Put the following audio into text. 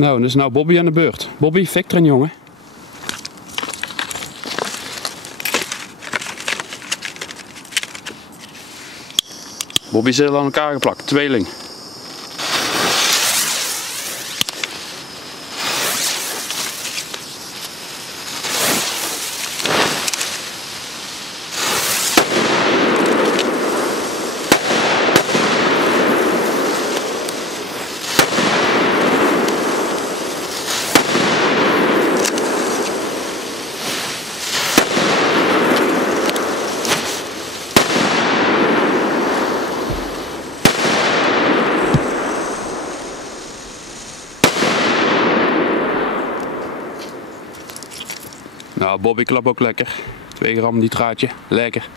Nou, dan is nou Bobby aan de beurt. Bobby, fik erin, jongen. Bobby zit aan elkaar geplakt, tweeling. Nou, Bobby klap ook lekker. 2 gram nitraatje, lekker.